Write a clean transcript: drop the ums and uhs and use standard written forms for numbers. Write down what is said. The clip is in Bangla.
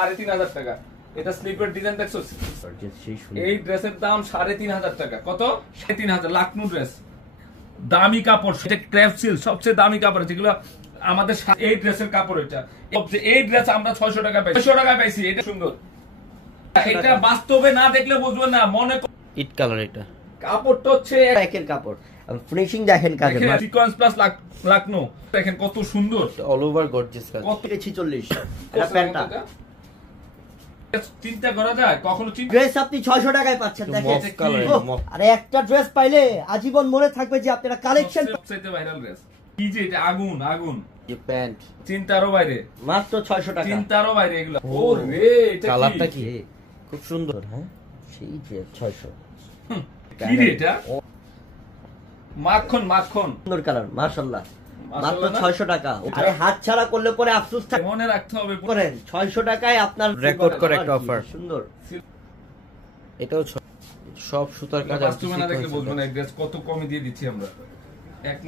3,500 টাকা। এটা স্লিপের ডিজাইন দেখছো? এই ড্রেসের দাম 3,500 টাকা। কত? 3,500। লাকনো ড্রেস, দামি কাপড়, সেটা ক্রেপ সিল্ক, সবচেয়ে দামি কাপড় যেগুলো আমাদের। এই ড্রেসের কাপড়, এটা এই ড্রেস আমরা 600 টাকা পাই, 600 টাকা পাইছি। এটা সুন্দর, এটা বাস্তবে না দেখলে বুঝবেন না। মনে ইট কালার, এটা কাপড়টা হচ্ছে একের কাপড়, ফিনিশিং দেখেন কাজের, সিকোয়েন্স প্লাস লাকনো দেখেন কত সুন্দর, অল ওভার গর্জিয়াস কাজ। কত 46 এটা প্যান্টটা। চিন্তা করা যায় কখনো? ড্রেস আপনি 600 টাকায় পাচ্ছেন, দেখেন। আরে একটা ড্রেস পাইলে আজীবন মনে থাকবে যে আপনারা কালেকশন। সবচেয়ে ভাইরাল ড্রেস কি যে এটা, আগুন আগুন এই প্যান্ট চিন্তারও বাইরে, মাত্র 600 টাকা। চিন্তারও বাইরে এগুলো। ওরে এটা কালারটা কি খুব সুন্দর। হ্যাঁ সেই ড্রেস 600 কি রে এটা? মাখন মাখন সুন্দর কালার, মাশাআল্লাহ। মাত্র মাশাআল্লাহ না? 600 টাকা। আরে হাত ছাড়া করলে পরে আফসোস থাকে, মনে রাখতে হবে। করেন 600 টাকায় আপনার রেকর্ড করে একটা অফার। সুন্দর। এটাও সব সুতার কাজ। বাস্তবে না দেখলে বুঝবেন না এই ড্রেস কত কমে দিয়ে দিচ্ছি আমরা। একমাত্র